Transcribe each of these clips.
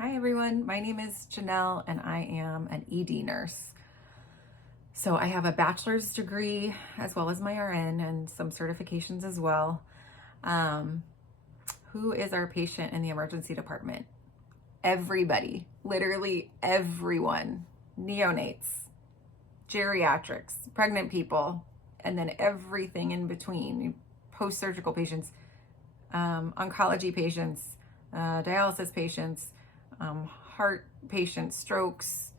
Hi everyone, my name is Ginelle and I am an ED nurse. So I have a bachelor's degree as well as my RN and some certifications as well. Who is our patient in the emergency department? Everybody, literally everyone, neonates, geriatrics, pregnant people, and then everything in between, post-surgical patients, oncology patients, dialysis patients, heart patients, strokes,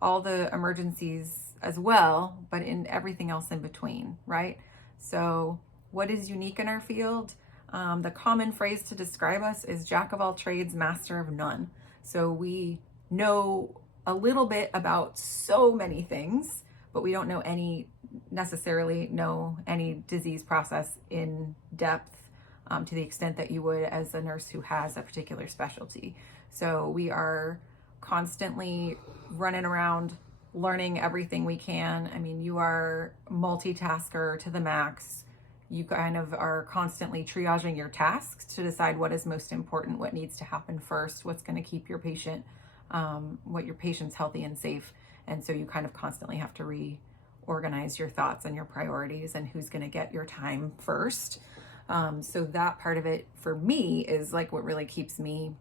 all the emergencies as well, but in everything else in between, right? So what is unique in our field? The common phrase to describe us is jack of all trades, master of none. So we know a little bit about so many things, but we don't necessarily know any disease process in depth to the extent that you would as a nurse who has a particular specialty. So we are constantly running around learning everything we can. I mean, you are multitasker to the max. You kind of are constantly triaging your tasks to decide what is most important, what needs to happen first, what's going to keep your patient, what your patient's healthy and safe. And so you kind of constantly have to reorganize your thoughts and your priorities and who's going to get your time first. So that part of it for me is like what really keeps me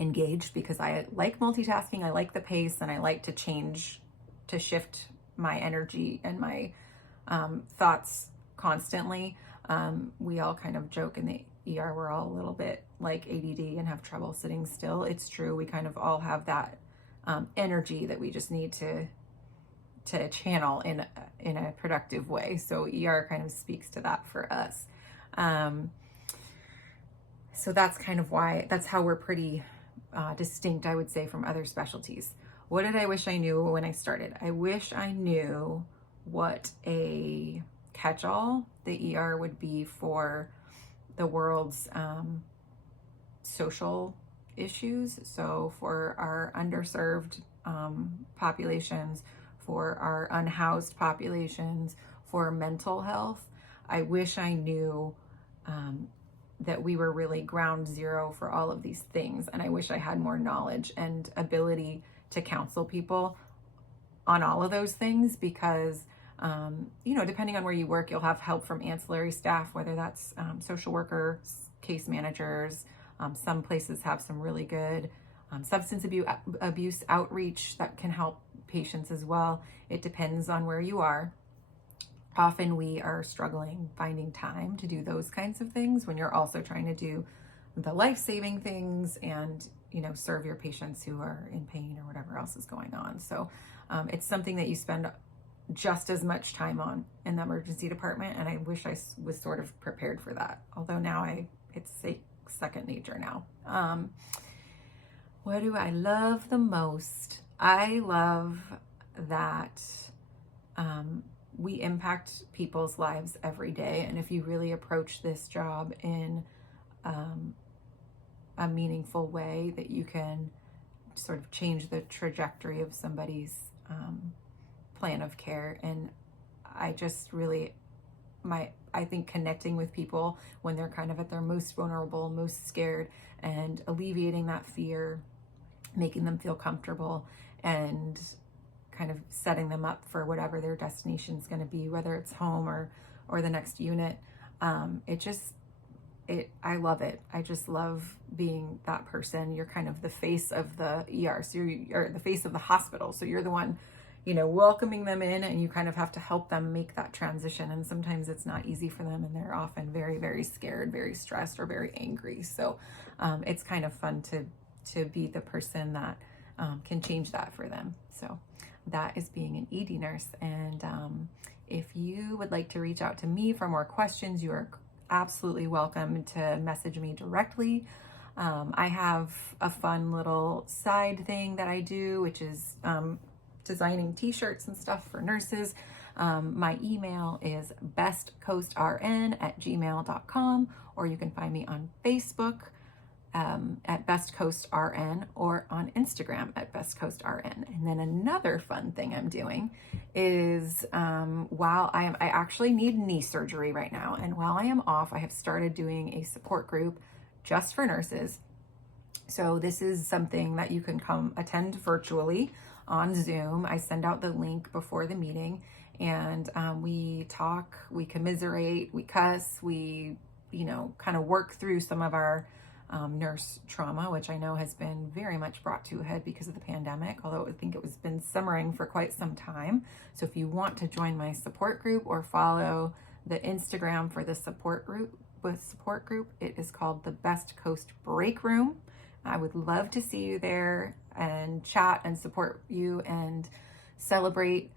engaged, because I like multitasking, I like the pace, and I like to shift my energy and my thoughts constantly. We all kind of joke in the ER, we're all a little bit like ADD and have trouble sitting still. It's true, we kind of all have that energy that we just need to channel in a productive way. So ER kind of speaks to that for us. So that's kind of that's how we're pretty distinct, I would say, from other specialties. What did I wish I knew when I started? I wish I knew what a catch-all the ER would be for the world's social issues. So for our underserved populations, for our unhoused populations, for mental health. I wish I knew that we were really ground zero for all of these things. And I wish I had more knowledge and ability to counsel people on all of those things, because, depending on where you work, you'll have help from ancillary staff, whether that's social workers, case managers. Some places have some really good substance abuse outreach that can help patients as well. It depends on where you are. Often we are struggling finding time to do those kinds of things when you're also trying to do the life-saving things and, serve your patients who are in pain or whatever else is going on. So it's something that you spend just as much time on in the emergency department. And I wish I was sort of prepared for that. Although now it's second nature now. What do I love the most? I love that we impact people's lives every day. And if you really approach this job in a meaningful way, that you can sort of change the trajectory of somebody's plan of care. And I just really, I think connecting with people when they're kind of at their most vulnerable, most scared, and alleviating that fear, making them feel comfortable, and kind of setting them up for whatever their destination is going to be, whether it's home or the next unit. I love it. I just love being that person. You're kind of the face of the ER. So you're the face of the hospital. So you're the one, welcoming them in, and you kind of have to help them make that transition. And sometimes it's not easy for them, and they're often very, very scared, very stressed, or very angry. So it's kind of fun to be the person that can change that for them. So that is being an ED nurse. And if you would like to reach out to me for more questions, you are absolutely welcome to message me directly. I have a fun little side thing that I do, which is designing t-shirts and stuff for nurses. My email is bestcoastrn@gmail.com, or you can find me on Facebook at Best Coast RN, or on Instagram at Best Coast RN. And then another fun thing I'm doing is while I actually need knee surgery right now, and while I am off, I have started doing a support group just for nurses. So this is something that you can come attend virtually on Zoom. I send out the link before the meeting, and we talk, we commiserate, we cuss, we, kind of work through some of our nurse trauma, which I know has been very much brought to a head because of the pandemic, although I think it was been simmering for quite some time. So if you want to join my support group or follow the Instagram for the support group, it is called the Best Coast Break Room. I would love to see you there and chat and support you and celebrate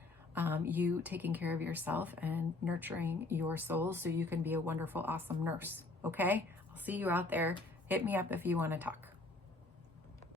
you taking care of yourself and nurturing your soul so you can be a wonderful, awesome nurse. Okay? I'll see you out there. Hit me up if you want to talk.